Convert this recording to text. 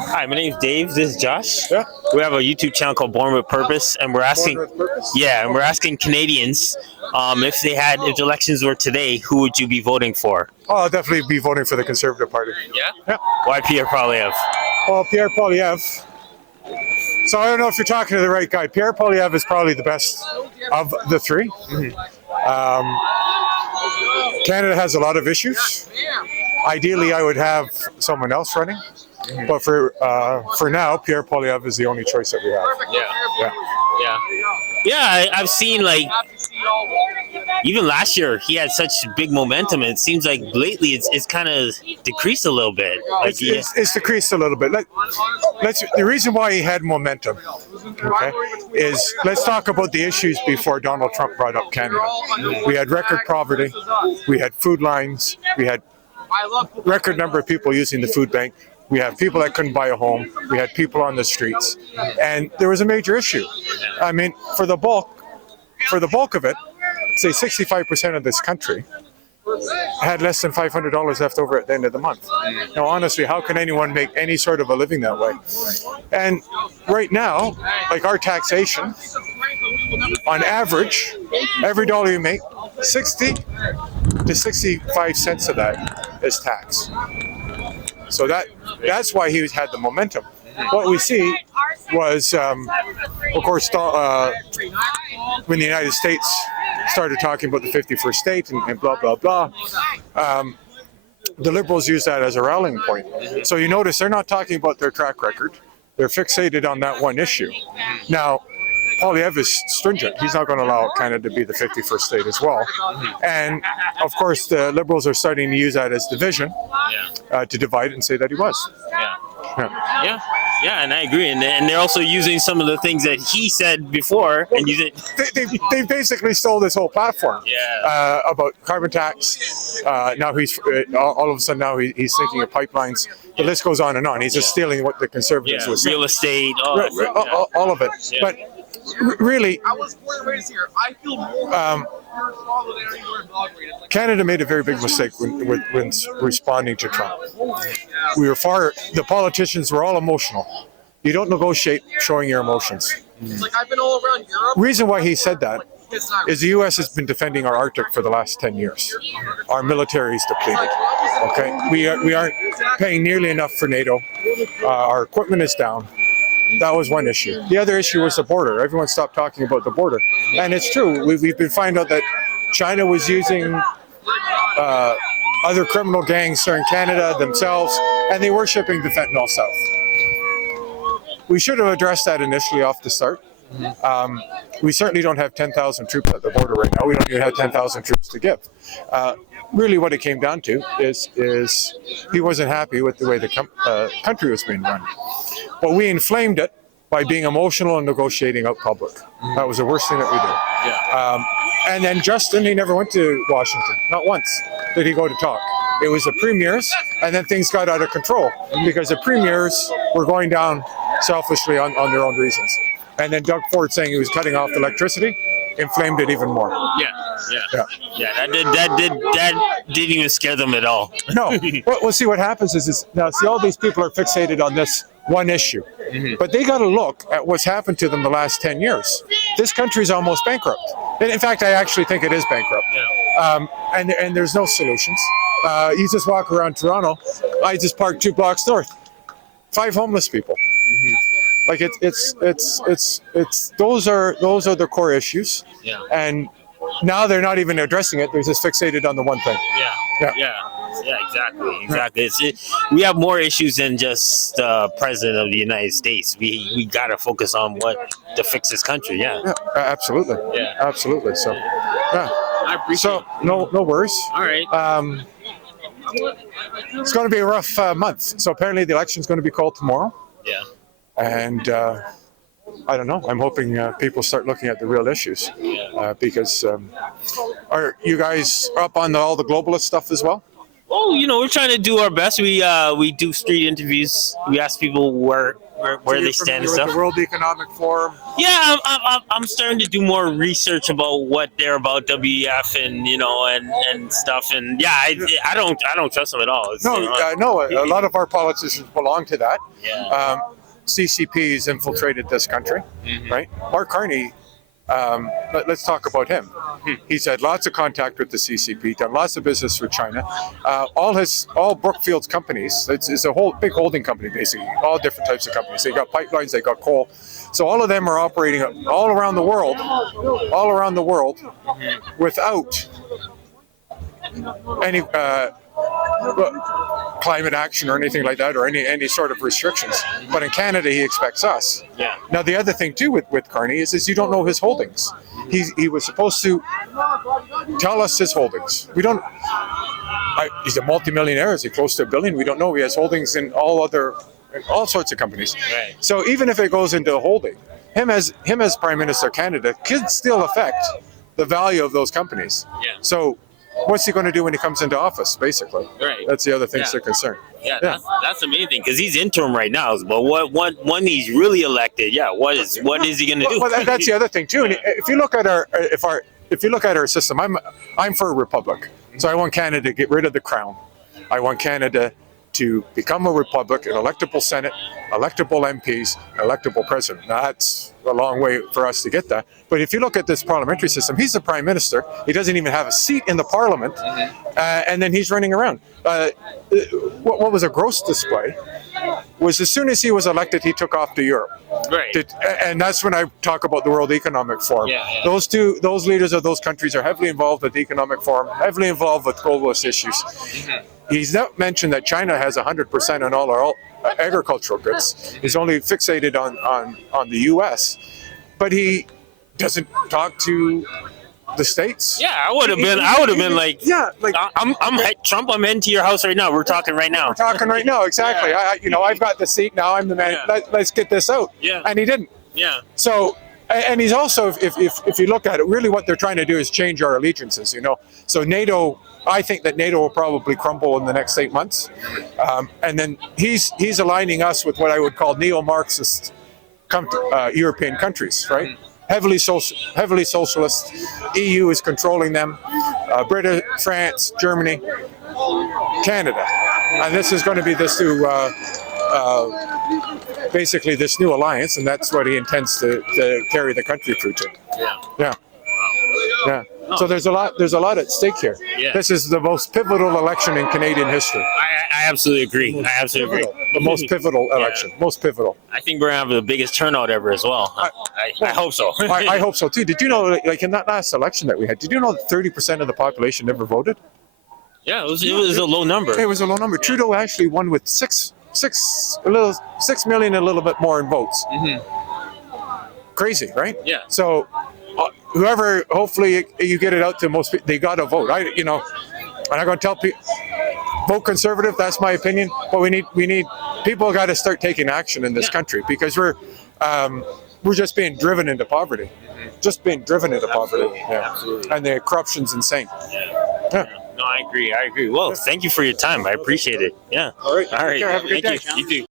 Hi, my name's Dave. This is Josh. Yeah. We have a YouTube channel called Born with Purpose, and we're asking, Born with Purpose? yeah, and we're asking Canadians if the elections were today, who would you be voting for? Oh, I'll definitely be voting for the Conservative Party. Yeah. Yeah. Why Pierre Poilievre? Well, Pierre Poilievre. So I don't know if you're talking to the right guy. Pierre Poilievre is probably the best of the three. Canada has a lot of issues. Ideally, I would have someone else running, but for now, Pierre Poilievre is the only choice that we have. I've seen, like, even last year he had such big momentum, and it seems like lately it's kind of decreased a little bit. Like, it's decreased a little bit. The reason why he had momentum, okay, is let's talk about the issues before Donald Trump brought up Canada. We had record poverty, we had food lines, we had record number of people using the food bank. We have people that couldn't buy a home. We had people on the streets, and there was a major issue. I mean, for the bulk of it, say 65% of this country had less than $500 left over at the end of the month. Now, honestly, how can anyone make any sort of a living that way? And right now, like our taxation, on average, every dollar you make, 60 to 65 cents of that is tax. So that's why he had the momentum. What we see was, of course, when the United States started talking about the 51st state and blah, blah, blah, the Liberals use that as a rallying point. So you notice they're not talking about their track record. They're fixated on that one issue. Now, Poilievre is stringent. He's not going to allow Canada to be the 51st state as well. And, of course, the Liberals are starting to use that as division to divide and say that he was. Yeah, and I agree. And they're also using some of the things that he said before and use it. They basically stole this whole platform about carbon tax. Now he's all of a sudden he's thinking of pipelines. The list goes on and on. He's just stealing what the Conservatives was saying. Real estate, all of it. Yeah. But really, Canada made a very big mistake when responding to Trump. The politicians were all emotional. You don't negotiate showing your emotions. Reason why he said that is the U.S. has been defending our Arctic for the last 10 years. Our military is depleted. Okay, we aren't paying nearly enough for NATO. Our equipment is down. That was one issue. The other issue was the border. Everyone stopped talking about the border. And it's true. We've been finding out that China was using other criminal gangs here in Canada themselves, and they were shipping the fentanyl south. We should have addressed that initially off the start. We certainly don't have 10,000 troops at the border right now. We don't even have 10,000 troops to give. Really what it came down to is he wasn't happy with the way the country was being run. But we inflamed it by being emotional and negotiating out public. That was the worst thing that we did. And then Justin, he never went to Washington. Not once did he go to talk. It was the premiers, and then things got out of control because the premiers were going down selfishly on their own reasons. And then Doug Ford saying he was cutting off electricity inflamed it even more. That didn't even scare them at all. No. Well, see, what happens is now, see, all these people are fixated on this one issue. But they got to look at what's happened to them the last 10 years. This country's almost bankrupt. And in fact, I actually think it is bankrupt. And there's no solutions. You just walk around Toronto. I just parked 2 blocks north. 5 homeless people. Like it's those are the core issues. And now they're not even addressing it. They're just fixated on the one thing. Exactly. We have more issues than just the president of the United States. We got to focus on what to fix this country. Absolutely. Absolutely. So, I appreciate it. No worries. All right. It's going to be a rough month. So apparently the election's going to be called tomorrow. And I don't know. I'm hoping people start looking at the real issues because are you guys up on all the globalist stuff as well? Oh, we're trying to do our best. We do street interviews. We ask people where they stand and stuff. The World Economic Forum. Yeah, I'm starting to do more research about what they're about, WEF, and and stuff. And yeah, I don't trust them at all. No, a lot of our politicians belong to that. Yeah. CCP's infiltrated this country, right? Mark Carney. Let's talk about him. He's had lots of contact with the CCP, done lots of business with China. All Brookfield's companies, it's a whole big holding company, basically, all different types of companies. They got pipelines, they got coal. So all of them are operating all around the world, without any climate action or anything like that, or any sort of restrictions. But in Canada, he expects us. Yeah. Now, the other thing too with Carney is you don't know his holdings. He was supposed to tell us his holdings. We don't. He's a multimillionaire. Is he close to $1 billion? We don't know. He has holdings in all sorts of companies. Right. So even if it goes into a holding, him as Prime Minister of Canada could still affect the value of those companies. Yeah. So what's he going to do when he comes into office, basically? Right. That's the other things they're concerned. Yeah, that's the main thing, because he's interim right now. But when he's really elected, what is he going to do? Well, that's the other thing too. And if you look at our system, I'm for a republic. So I want Canada to get rid of the crown. I want Canada to become a republic, an electable Senate, electable MPs, electable president. Now, that's a long way for us to get that. But if you look at this parliamentary system, he's the prime minister. He doesn't even have a seat in the parliament, and then he's running around. What was a gross display was as soon as he was elected, he took off to Europe. Right. And that's when I talk about the World Economic Forum. Yeah. Those leaders of those countries are heavily involved with the Economic Forum, heavily involved with globalist issues. He's not mentioned that China has 100% on all our agricultural goods. He's only fixated on the U.S., but he doesn't talk to the states. Yeah, I would have been like, I'm Trump. I'm into your house right now. We're talking right now. We're talking right now, exactly. Yeah. I've got the seat now. I'm the man. Yeah. Let's get this out. Yeah. And he didn't. Yeah. So, and he's also, if you look at it, really what they're trying to do is change our allegiances. So NATO. I think that NATO will probably crumble in the next 8 months, and then he's aligning us with what I would call neo-Marxist European countries, right? Heavily socialist. EU is controlling them. Britain, France, Germany, Canada, and this is going to be this new, basically this new alliance, and that's what he intends to carry the country through to. Yeah. So there's a lot at stake here. Yeah. This is the most pivotal election in Canadian history. I absolutely agree. The most pivotal election. Most pivotal. I think we're gonna have the biggest turnout ever as well. I hope so. I hope so too. Did you know, like in that last election that we had, did you know that 30% of the population never voted? Yeah, it was a low number. It was a low number. Trudeau actually won with 6 million, a little bit more in votes. Crazy, right? Yeah. So whoever, hopefully you get it out to most people, they got to vote. I'm not going to tell people, vote Conservative, that's my opinion, but we need people got to start taking action in this country, because we're just being driven into poverty. Just being driven into poverty. Yeah. Absolutely. And the corruption's insane. Yeah. No, I agree. Well, thank you for your time. I appreciate it. Yeah. All right. All right. Take care. Have a good Thank day. You too.